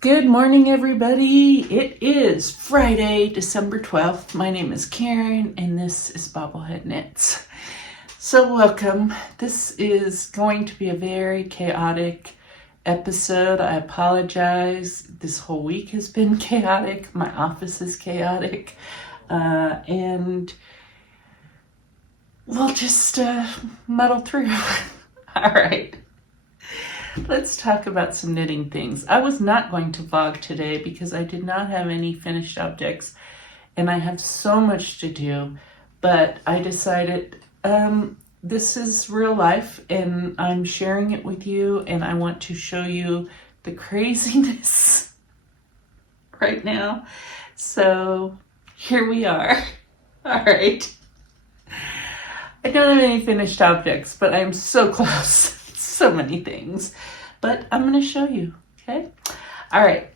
Good morning, everybody. It is Friday, December 12th. My name is Karen, and this is BobbleHeadKnits. So welcome. This is going to be a very chaotic episode. I apologize. This whole week has been chaotic. My office is chaotic. And we'll just muddle through. All right. Let's talk about some knitting things. I was not going to vlog today because I did not have any finished objects and I have so much to do, but I decided this is real life and I'm sharing it with you, and I want to show you the craziness right now. So here we are. All right. I don't have any finished objects, but I'm so close. So many things, but I'm going to show you, okay? All right,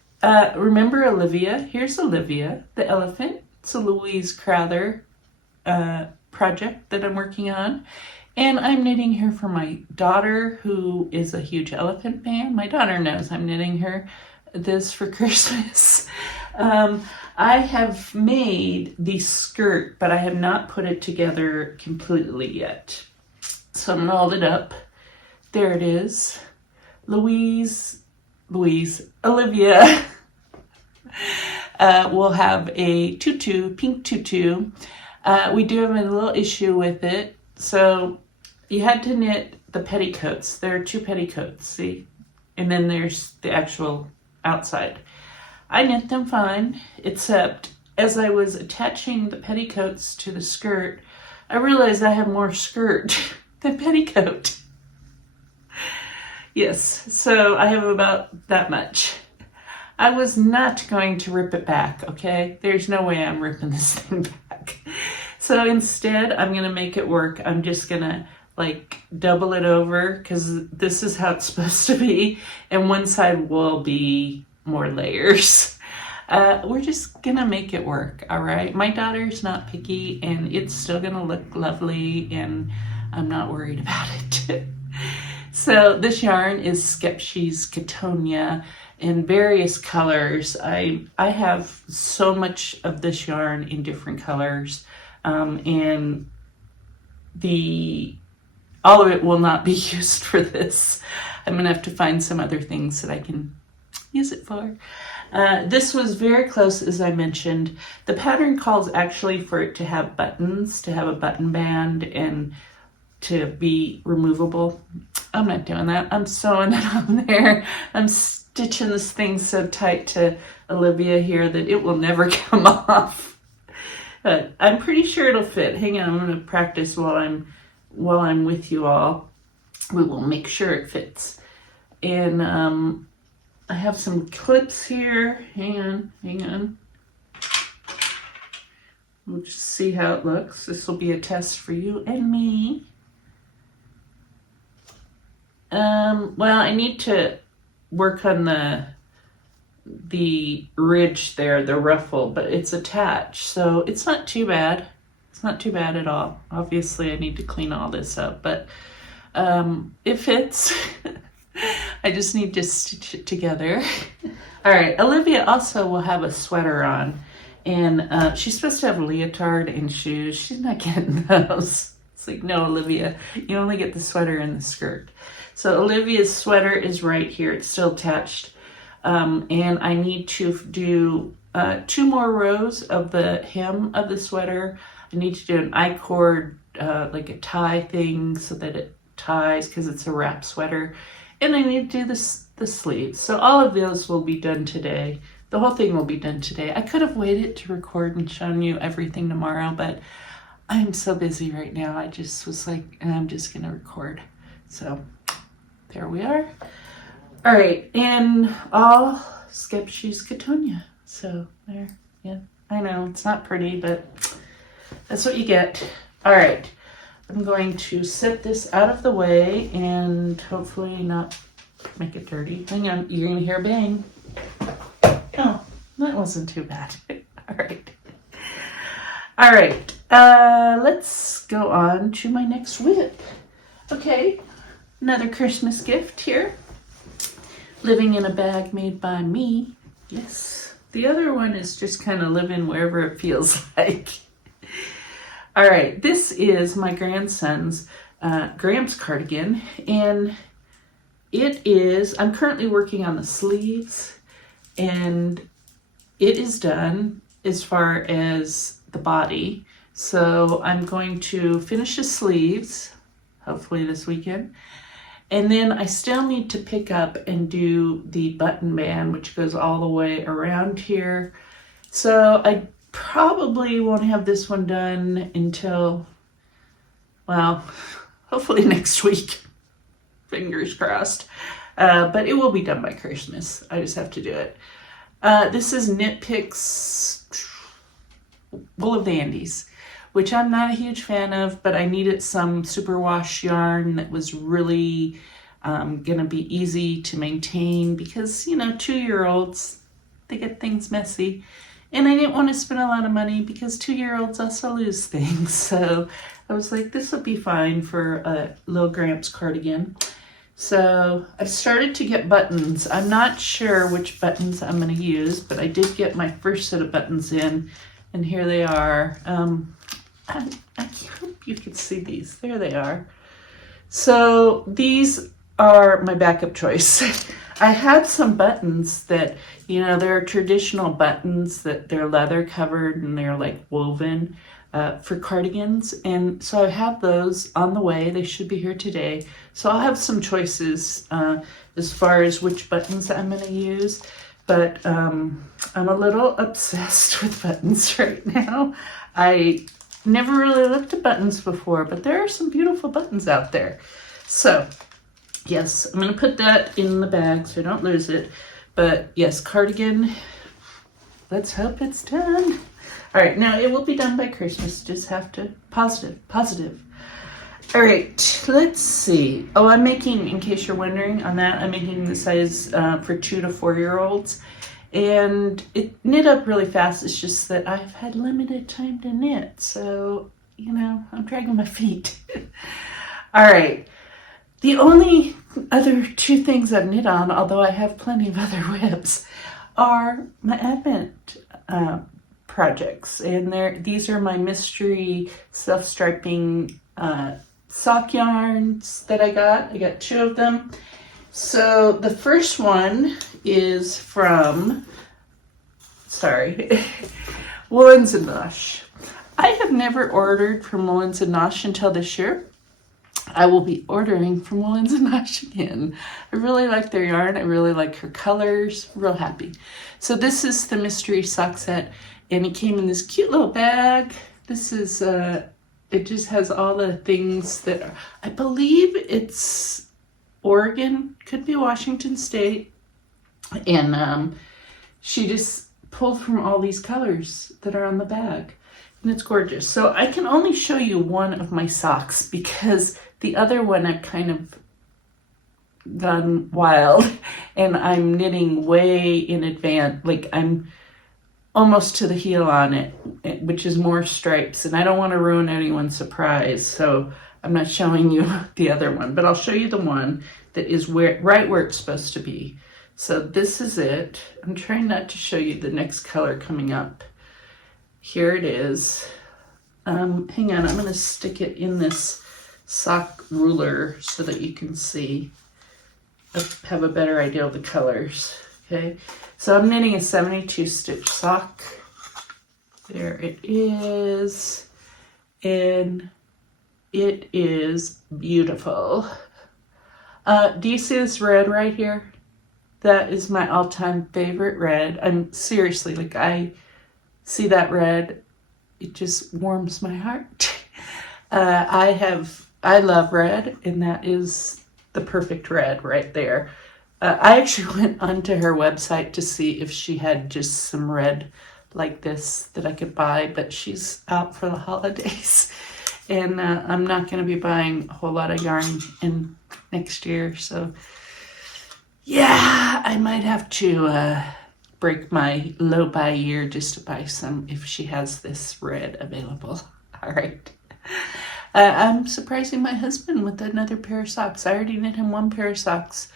remember Olivia? Here's Olivia, the elephant. It's a Louise Crowther project that I'm working on, and I'm knitting her for my daughter, who is a huge elephant fan. My daughter knows I'm knitting her this for Christmas. I have made the skirt, but I have not put it together completely yet. So I'm going to hold it up. There it is. Olivia will have a tutu, pink tutu. We do have a little issue with it. So you had to knit the petticoats. There are two petticoats, see? And then there's the actual outside. I knit them fine, except as I was attaching the petticoats to the skirt, I realized I have more skirt than petticoat. Yes, so I have about that much. I was not going to rip it back, okay? There's no way I'm ripping this thing back. So instead, I'm going to make it work. I'm just going to like double it over because this is how it's supposed to be. And one side will be more layers. We're just going to make it work, all right? My daughter's not picky and it's still going to look lovely and I'm not worried about it. So this yarn is Skepshe's Cattonia in various colors. I have so much of this yarn in different colors, and all of it will not be used for this. I'm gonna have to find some other things that I can use it for. This was very close, as I mentioned. The pattern calls actually for it to have buttons, to have a button band, and to be removable. I'm not doing that. I'm sewing it on there. I'm stitching this thing so tight to Olivia here that it will never come off. But I'm pretty sure it'll fit. Hang on, I'm going to practice while I'm with you all. We will make sure it fits. And I have some clips here. Hang on. We'll just see how it looks. This will be a test for you and me. Well, I need to work on the ridge there, the ruffle, but it's attached, so it's not too bad. It's not too bad at all. Obviously, I need to clean all this up, but it fits. I just need to stitch it together. All right, Olivia also will have a sweater on, and she's supposed to have a leotard and shoes. She's not getting those. It's like, no, Olivia, you only get the sweater and the skirt. So Olivia's sweater is right here. It's still attached. And I need to do 2 more rows of the hem of the sweater. I need to do an I-cord, like a tie thing so that it ties because it's a wrap sweater. And I need to do the sleeves. So all of those will be done today. The whole thing will be done today. I could have waited to record and shown you everything tomorrow, but I'm so busy right now. I just was like, I'm just going to record. So there we are. All right, and all Skepshe's Cattonia. So there, yeah, I know it's not pretty, but that's what you get. All right, I'm going to set this out of the way and hopefully not make it dirty. Hang on, you're gonna hear a bang. Oh, that wasn't too bad. All right. All right, let's go on to my next whip. Okay, another Christmas gift here. living in a bag made by me. Yes. The other one is just kind of living wherever it feels like. All right, this is my grandson's Graham's cardigan, and I'm currently working on the sleeves, and it is done as far as the body. So I'm going to finish the sleeves, hopefully this weekend. And then I still need to pick up and do the button band, which goes all the way around here. So I probably won't have this one done until, well, hopefully next week. Fingers crossed. But it will be done by Christmas. I just have to do it. This is Knit Picks Wool of the Andes, which I'm not a huge fan of, but I needed some superwash yarn that was really gonna be easy to maintain because, 2-year-olds, they get things messy. And I didn't want to spend a lot of money because 2-year-olds also lose things. So I was like, this will be fine for a little Gramps cardigan. So I've started to get buttons. I'm not sure which buttons I'm going to use, but I did get my first set of buttons in, and here they are. I hope you can see these. There they are. So these are my backup choice. I had some buttons that, they're traditional buttons that they're leather covered and they're like woven for cardigans. And so I have those on the way. They should be here today. So I'll have some choices as far as which buttons I'm going to use. But I'm a little obsessed with buttons right now. I never really looked at buttons before, but there are some beautiful buttons out there. So yes, I'm going to put that in the bag so I don't lose it. But yes, cardigan, let's hope it's done. All right, now it will be done by Christmas. Just have to, positive. All right, let's see. Oh, I'm making, in case you're wondering on that, I'm making the size for 2 to 4-year-olds. And it knit up really fast. It's just that I've had limited time to knit. So, I'm dragging my feet. All right. The only other 2 things I've knit on, although I have plenty of other whips, are my Advent projects. And these are my mystery self-striping sock yarns that I got. I got 2 of them. So the first one is from, Woolens and Nosh. I have never ordered from Woolens and Nosh until this year. I will be ordering from Woolens and Nosh again. I really like their yarn. I really like her colors. Real happy. So this is the mystery sock set, and it came in this cute little bag. This is, it just has all the things that are, I believe it's Oregon, could be Washington State. And she just pulled from all these colors that are on the bag. And it's gorgeous. So I can only show you one of my socks because the other one I've kind of gone wild and I'm knitting way in advance. Like I'm almost to the heel on it, which is more stripes. And I don't want to ruin anyone's surprise. So I'm not showing you the other one, but I'll show you the one that is right where it's supposed to be. So this is it. I'm trying not to show you the next color coming up. Here it is. Hang on, I'm going to stick it in this sock ruler so that you can see, have a better idea of the colors. Okay, so I'm knitting a 72 stitch sock. There it is. And it is beautiful. Do you see this red right here? That is my all-time favorite red. I'm seriously, like I see that red, it just warms my heart. I love red, and that is the perfect red right there. I actually went onto her website to see if she had just some red like this that I could buy, but she's out for the holidays. And I'm not going to be buying a whole lot of yarn in next year. So yeah, I might have to break my low buy year just to buy some if she has this red available. All right. I'm surprising my husband with another pair of socks. I already knit him 1 pair of socks,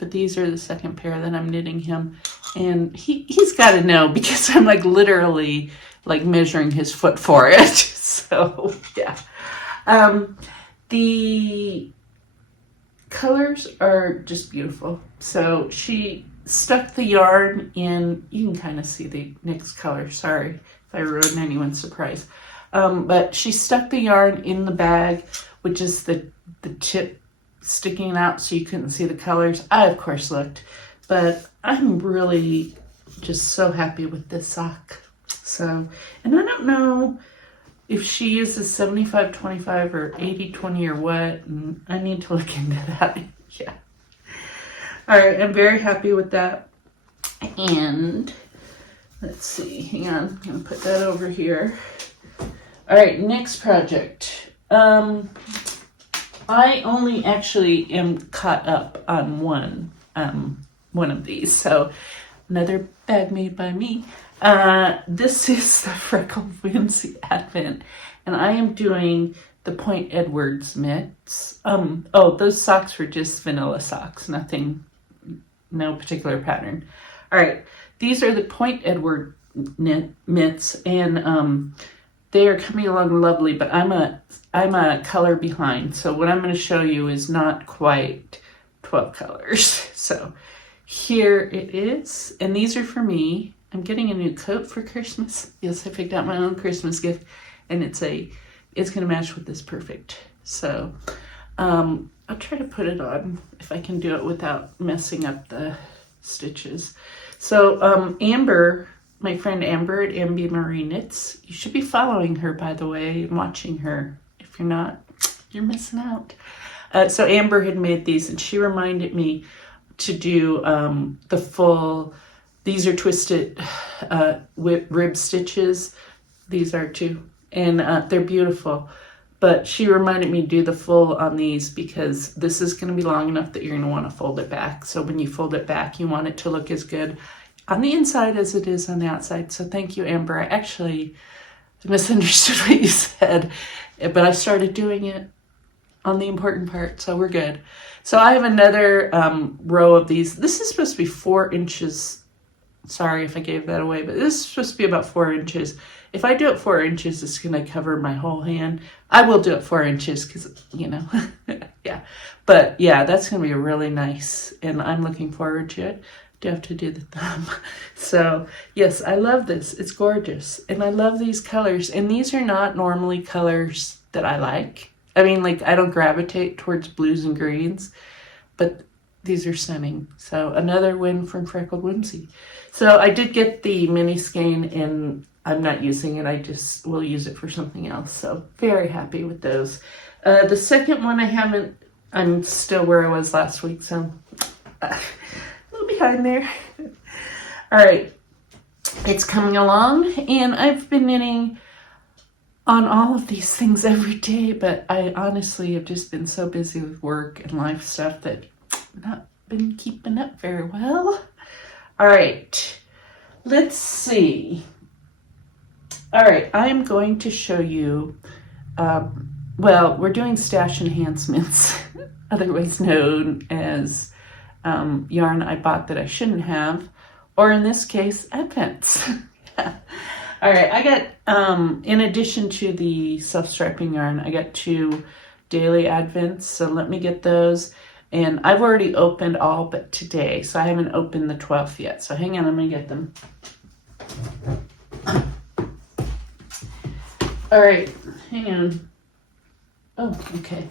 but these are the second pair that I'm knitting him. And he's got to know because I'm like literally like measuring his foot for it. So yeah. The colors are just beautiful. So she stuck the yarn in, you can kind of see the next color. Sorry if I ruined anyone's surprise. But she stuck the yarn in the bag, which is the tip sticking out so you couldn't see the colors. I, of course, looked, but I'm really just so happy with this sock. So, and I don't know if she uses 75-25 or 80-20 or what, and I need to look into that. Yeah. All right, I'm very happy with that. And let's see, hang on, I'm gonna put that over here. All right, next project. I only actually am caught up on one of these. So another bag made by me. This is the Freckled Whimsy Advent, and I am doing the Point Edwards mitts. Oh, those socks were just vanilla socks, nothing, no particular pattern. All right, these are the Point Edward mitts, and they are coming along lovely, but I'm a color behind. So what I'm going to show you is not quite 12 colors. So here it is, and these are for me. I'm getting a new coat for Christmas. Yes, I picked out my own Christmas gift, and it's going to match with this perfect. So I'll try to put it on if I can do it without messing up the stitches. So Amber, my friend Amber at MB Marie Knits, you should be following her, by the way, and watching her. If you're not, you're missing out. So Amber had made these, and she reminded me to do the full. These are twisted rib stitches. These are too, and they're beautiful. But she reminded me to do the full on these because this is going to be long enough that you're going to want to fold it back. So when you fold it back, you want it to look as good on the inside as it is on the outside. So thank you, Amber. I actually misunderstood what you said, but I started doing it on the important part, so we're good. So I have another row of these. This is supposed to be 4 inches. Sorry if I gave that away, but this is supposed to be about 4 inches. If I do it 4 inches, it's going to cover my whole hand. I will do it 4 inches because, you know, yeah. But yeah, that's going to be really nice, and I'm looking forward to it. Do have to do the thumb. So yes, I love this. It's gorgeous, and I love these colors. And these are not normally colors that I like. I mean, like, I don't gravitate towards blues and greens, but these are stunning. So another win from Freckled Whimsy. So I did get the mini skein, and I'm not using it. I just will use it for something else. So very happy with those. The second one I'm still where I was last week, so a little behind there. All right, it's coming along, and I've been knitting on all of these things every day, but I honestly have just been so busy with work and life stuff that I've not been keeping up very well. All right, let's see. All right, I'm going to show you, well, we're doing stash enhancements, otherwise known as yarn I bought that I shouldn't have, or in this case, Advents. Yeah. All right, I got, in addition to the self-striping yarn, I got 2 daily Advents, so let me get those. And I've already opened all but today, so I haven't opened the 12th yet. So hang on, I'm going to get them. All right, hang on. Oh, okay.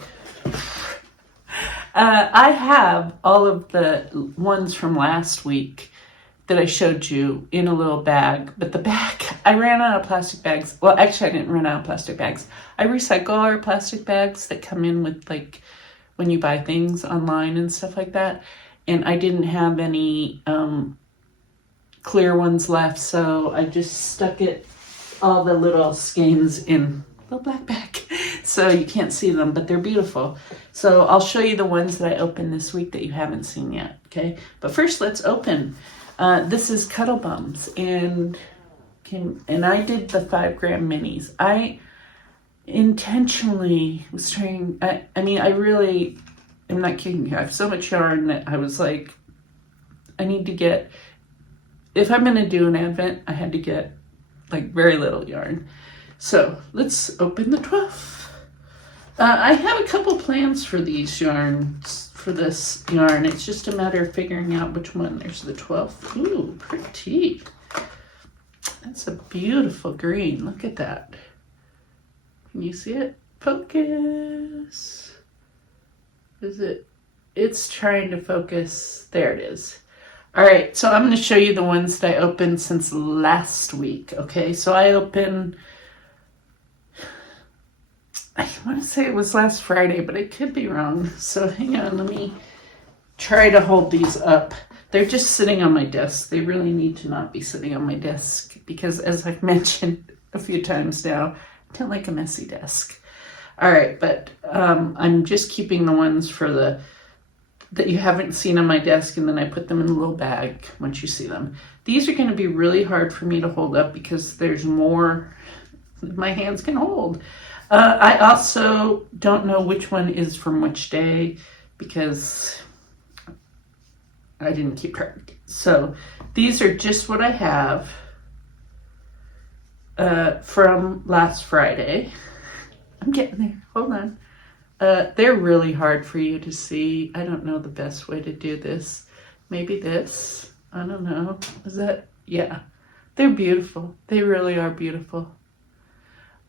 I have all of the ones from last week that I showed you in a little bag, but the bag, I ran out of plastic bags. Well, actually, I didn't run out of plastic bags. I recycle our plastic bags that come in with, like, when you buy things online and stuff like that. And I didn't have any clear ones left, so I just stuck all the little skeins in a little black bag. So you can't see them, but they're beautiful. So I'll show you the ones that I opened this week that you haven't seen yet, okay? But first, let's open. This is Cuddle Bums, and I did the 5-gram minis. I intentionally was trying, I mean, I really am not kidding you. I have so much yarn that I was like, I need to get, if I'm going to do an advent, I had to get like very little yarn. So let's open the 12th. I have a couple plans for these yarns, for this yarn. It's just a matter of figuring out which one. There's the 12th. Ooh, pretty. That's a beautiful green. Look at that. Can you see it? Focus. Is it? It's trying to focus. There it is. All right, so I'm going to show you the ones that I opened since last week. Okay, so I opened, I want to say it was last Friday, but I could be wrong. So hang on, let me try to hold these up. They're just sitting on my desk. They really need to not be sitting on my desk because, as I've mentioned a few times now, I don't like a messy desk. All right, but I'm just keeping the ones for that you haven't seen on my desk, and then I put them in a little bag once you see them. These are going to be really hard for me to hold up because there's more my hands can hold. I also don't know which one is from which day because I didn't keep track. So these are just what I have from last Friday. I'm getting there. Hold on. They're really hard for you to see. I don't know the best way to do this. Maybe this. I don't know. Is that? Yeah. They're beautiful. They really are beautiful.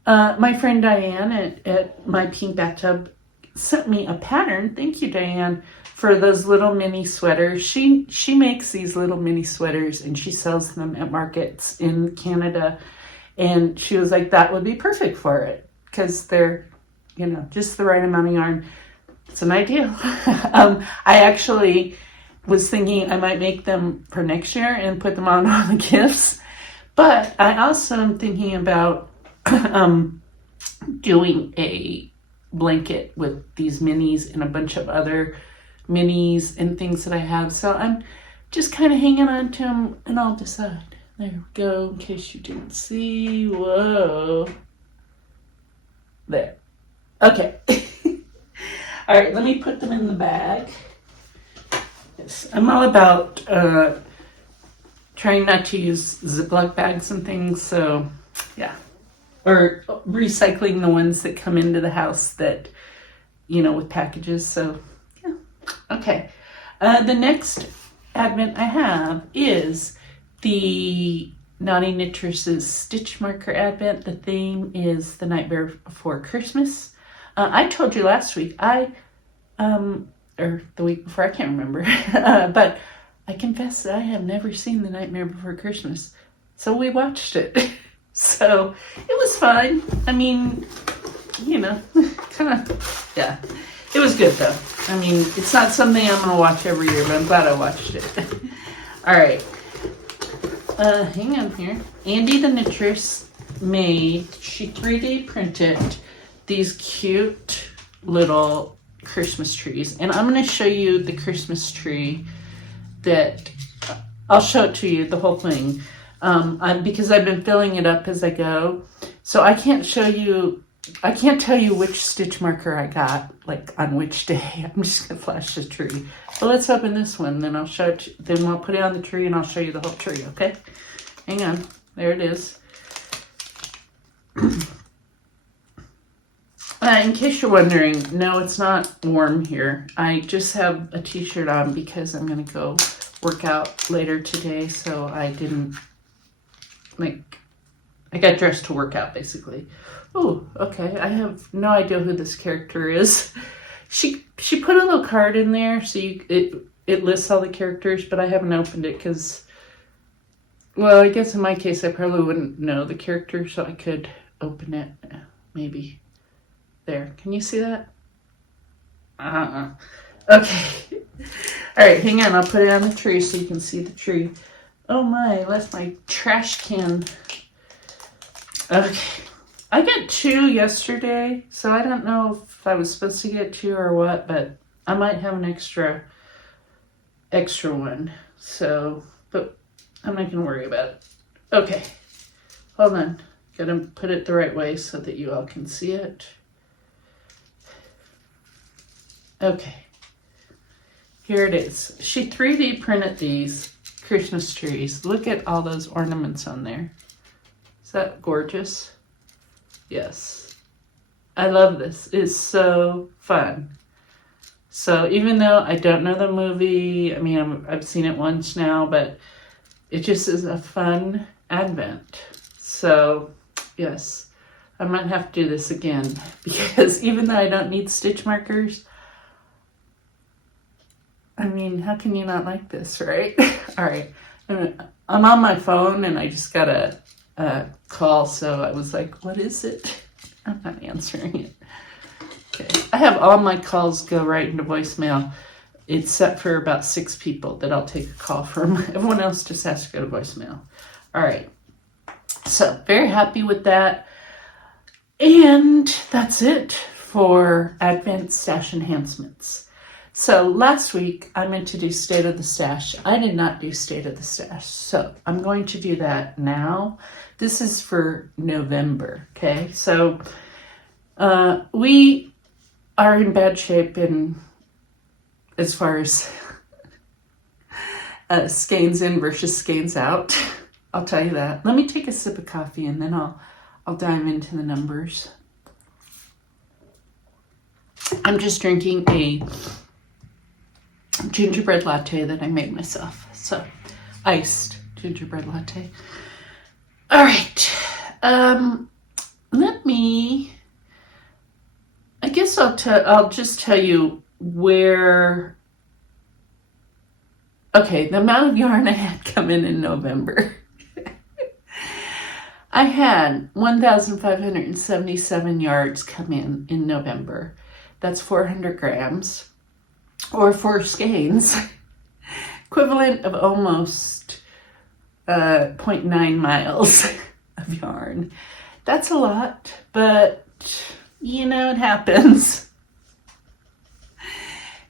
My friend Diane at My Pink Bathtub sent me a pattern. Thank you, Diane, for those little mini sweaters. She makes these little mini sweaters and she sells them at markets in Canada. And she was like, that would be perfect for it because they're, you know, just the right amount of yarn. It's an idea. I actually was thinking I might make them for next year and put them on all the gifts. But I also am thinking about doing a blanket with these minis and a bunch of other minis and things that I have. So I'm just kind of hanging on to them and I'll decide. There we go, in case you didn't see. Whoa. There. Okay. All right, let me put them in the bag. Yes, I'm all about trying not to use Ziploc bags and things, so yeah. Or recycling the ones that come into the house that, you know, with packages, so yeah. Okay. The next advent I have is the Naughty Knittress's Stitch Marker Advent. The theme is The Nightmare Before Christmas. I told you last week, or the week before, I can't remember, but I confess that I have never seen The Nightmare Before Christmas. So we watched it. So it was fun. I mean, you know, kind of, yeah. It was good though. I mean, it's not something I'm going to watch every year, but I'm glad I watched it. All right. Hang on here. Andy the Knittress she 3D printed these cute little Christmas trees. And I'm going to show you the Christmas tree that, I'll show it to you, the whole thing. Because I've been filling it up as I go. So I can't tell you which stitch marker I got, like on which day. I'm just going to flash the tree. But let's open this one, then I'll show it, then I'll put it on the tree and I'll show you the whole tree, okay? Hang on. There it is. In case you're wondering, no, it's not warm here. I just have a t-shirt on because I'm going to go work out later today, so I didn't, I got dressed to work out, basically. Oh, okay. I have no idea who this character is. She put a little card in there, so it lists all the characters, but I haven't opened it because, well, I guess in my case, I probably wouldn't know the character, so I could open it, maybe. There. Can you see that? Okay. All right, hang on. I'll put it on the tree so you can see the tree. Oh my, that's my trash can. Okay. I got 2 yesterday, so I don't know if I was supposed to get 2 or what, but I might have an extra one. So, but I'm not going to worry about it. Okay. Hold on. Gotta put it the right way so that you all can see it. Okay. Here it is. She 3D printed these Christmas trees. Look at all those ornaments on there. Is that gorgeous? Yes. I love this. It's so fun. So even though I don't know the movie, I mean, I've seen it once now, but it just is a fun advent. So, yes, I might have to do this again because even though I don't need stitch markers, I mean, how can you not like this, right? All right, I'm on my phone and I just got a call, so I was like, what is it? I'm not answering it. Okay, I have all my calls go right into voicemail, except for about 6 people that I'll take a call from. Everyone else just has to go to voicemail. All right, so very happy with that. And that's it for Advent Stash Enhancements. So last week I meant to do State of the Stash. I did not do State of the Stash, so I'm going to do that now. This is for November, okay? So we are in bad shape as far as skeins in versus skeins out. I'll tell you that. Let me take a sip of coffee and then I'll dive into the numbers. I'm just drinking a gingerbread latte that I made myself. So, iced gingerbread latte. All right. I guess I'll just tell you where. Okay, the amount of yarn I had come in November. I had 1,577 yards come in November. That's 400 grams, or 4 skeins, equivalent of almost 0.9 miles of yarn. That's a lot, but you know, it happens.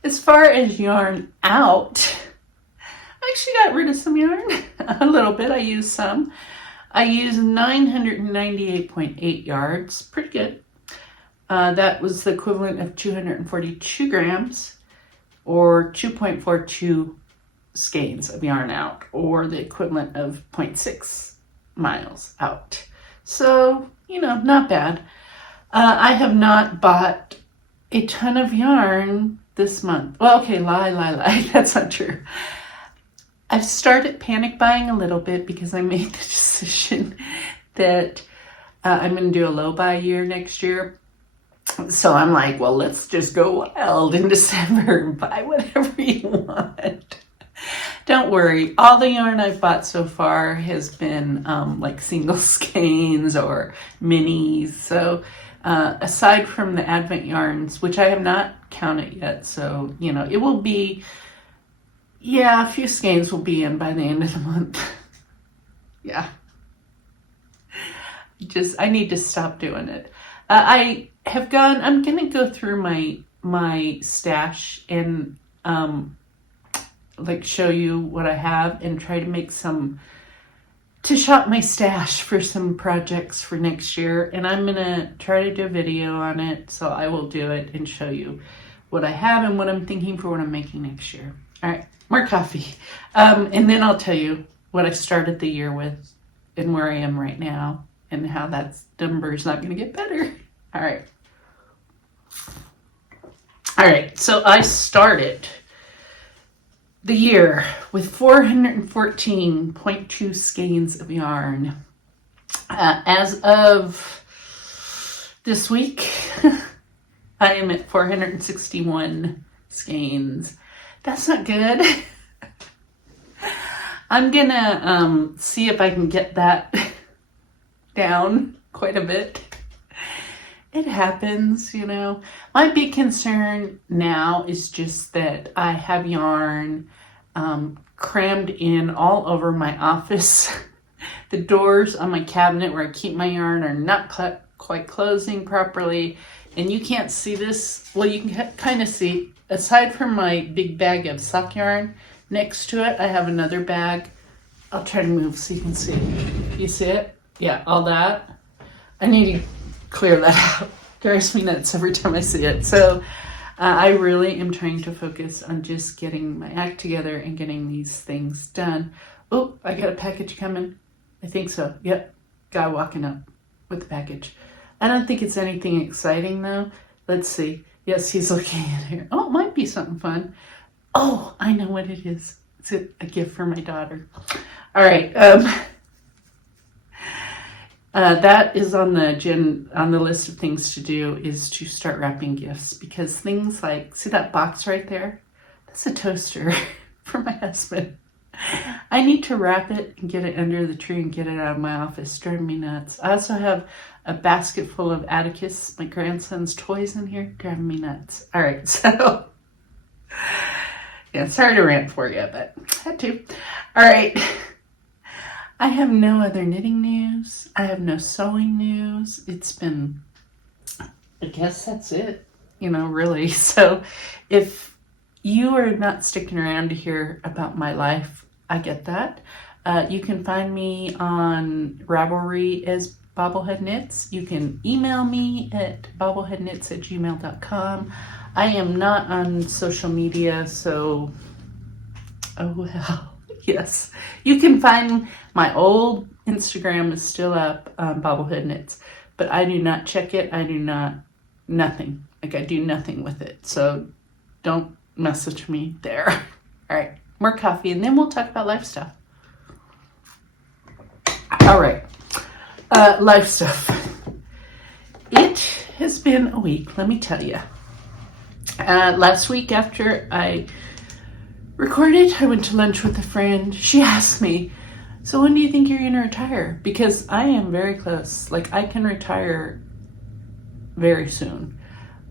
As far as yarn out, I actually got rid of some yarn, a little bit. I used some. I used 998.8 yards, pretty good. That was the equivalent of 242 grams, or 2.42 skeins of yarn out, or the equivalent of 0.6 miles out. So, you know, not bad. I have not bought a ton of yarn this month. Well, okay, lie. That's not true. I've started panic buying a little bit because I made the decision that I'm going to do a low buy year next year. So I'm like, well, let's just go wild in December and buy whatever you want. Don't worry. All the yarn I've bought so far has been like single skeins or minis. So aside from the Advent yarns, which I have not counted yet. So, you know, it will be, yeah, a few skeins will be in by the end of the month. Yeah. I need to stop doing it. I'm going to go through my stash and like show you what I have and try to make to shop my stash for some projects for next year. And I'm going to try to do a video on it. So I will do it and show you what I have and what I'm thinking for what I'm making next year. All right, more coffee. And then I'll tell you what I started the year with and where I am right now and how that number is not going to get better. All right, so I started the year with 414.2 skeins of yarn. As of this week, I am at 461 skeins. That's not good. I'm gonna see if I can get that down quite a bit. It happens, you know. My big concern now is just that I have yarn crammed in all over my office. The doors on my cabinet where I keep my yarn are not quite closing properly. And you can't see this. Well, you can kind of see, aside from my big bag of sock yarn, next to it, I have another bag. I'll try to move so you can see. You see it? Yeah, all that. I need to clear that out. Drives me nuts every time I see it. So I really am trying to focus on just getting my act together and getting these things done. Oh, I got a package coming. I think so. Yep. Guy walking up with the package. I don't think it's anything exciting though. Let's see. Yes, he's looking at here. Oh, it might be something fun. Oh, I know what it is. It's a gift for my daughter. All right. That is on the list of things to do, is to start wrapping gifts, because things like, see that box right there? That's a toaster for my husband. I need to wrap it and get it under the tree and get it out of my office. Driving me nuts. I also have a basket full of Atticus, my grandson's toys, in here. Driving me nuts. All right, so yeah, sorry to rant for you, but I had to. All right. I have no other knitting news. I have no sewing news. It's been, I guess that's it, really. So if you are not sticking around to hear about my life, I get that. You can find me on Ravelry as BobbleHeadKnits. You can email me at bobbleheadknits@gmail.com. I am not on social media, so, oh well. Yes, you can find my old Instagram is still up, BobbleHeadKnits, but I do not check it. I do nothing. Like, I do nothing with it. So don't message me there. All right, more coffee, and then we'll talk about life stuff. All right, life stuff. It has been a week, let me tell you. Last week after I recorded, I went to lunch with a friend. She asked me, so when do you think you're going to retire? Because I am very close. Like, I can retire very soon.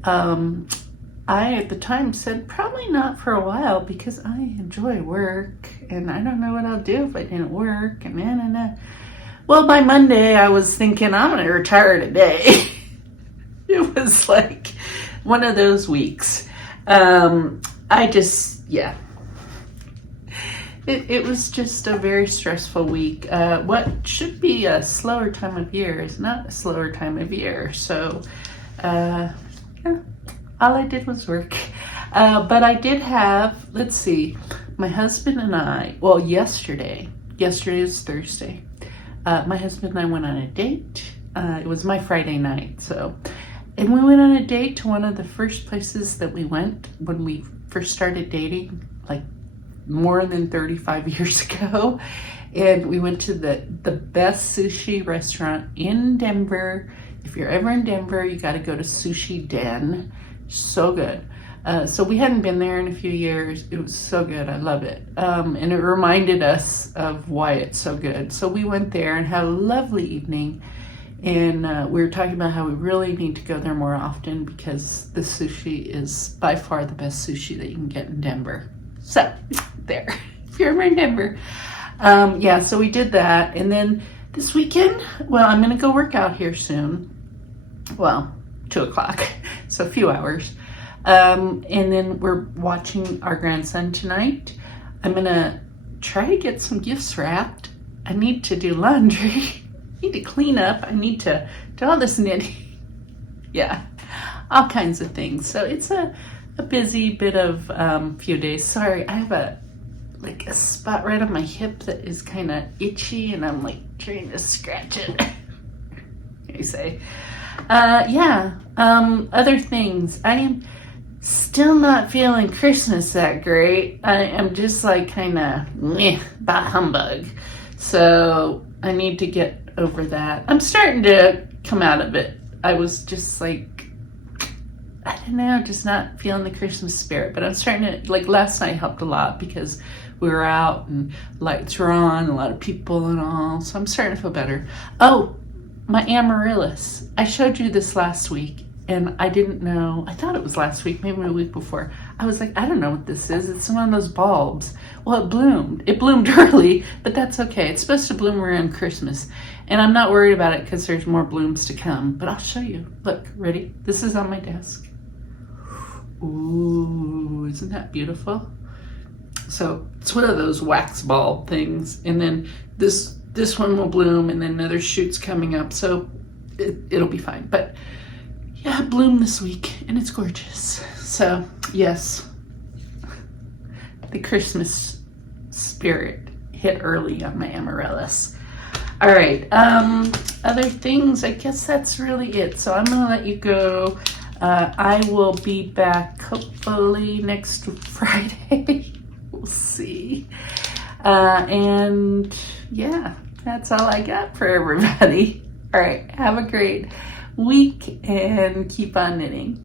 I, at the time, said probably not for a while, because I enjoy work, and I don't know what I'll do if I didn't work, and Well, by Monday, I was thinking, I'm going to retire today. It was like one of those weeks. It was just a very stressful week. What should be a slower time of year is not a slower time of year. So, yeah, all I did was work. But I did have, let's see, my husband and I, well, yesterday is Thursday. My husband and I went on a date. It was my Friday night, and we went on a date to one of the first places that we went when we first started dating, like more than 35 years ago. And we went to the best sushi restaurant in Denver. If you're ever in Denver, you got to go to Sushi Den. So good. So we hadn't been there in a few years. It was so good. I love it. And it reminded us of why it's so good. So we went there and had a lovely evening. And we were talking about how we really need to go there more often, because the sushi is by far the best sushi that you can get in Denver. So, there. If you're ever in Denver. Yeah, so we did that. And then this weekend, well, I'm going to go work out here soon. Well, 2 o'clock. So a few hours. And then we're watching our grandson tonight. I'm going to try to get some gifts wrapped. I need to do laundry. I need to clean up. I need to do all this knitting. Yeah, all kinds of things. So it's a busy bit of few days. Sorry, I have a spot right on my hip that is kind of itchy, and I'm like trying to scratch it. You say, yeah. Other things. I am still not feeling Christmas that great. I am just like kind of bah humbug. So I need to get over that. I'm starting to come out of it. I was just like, I don't know, just not feeling the Christmas spirit, but I'm starting to, like, last night helped a lot because we were out and lights were on, a lot of people and all, so I'm starting to feel better. Oh, my amaryllis. I showed you this last week, and I didn't know, I thought it was last week, maybe a week before. I was like, I don't know what this is. It's one of those bulbs. Well, it bloomed. It bloomed early, but that's okay. It's supposed to bloom around Christmas. And I'm not worried about it because there's more blooms to come. But I'll show you. Look, ready? This is on my desk. Ooh, isn't that beautiful? So it's one of those wax bulb things. And then this one will bloom, and then another shoot's coming up. So it'll be fine. But yeah, bloomed this week, and it's gorgeous. So yes, the Christmas spirit hit early on my amaryllis. All right, other things, I guess that's really it. So I'm gonna let you go. I will be back hopefully next Friday. We'll see. And yeah, that's all I got for everybody. All right, have a great week and keep on knitting.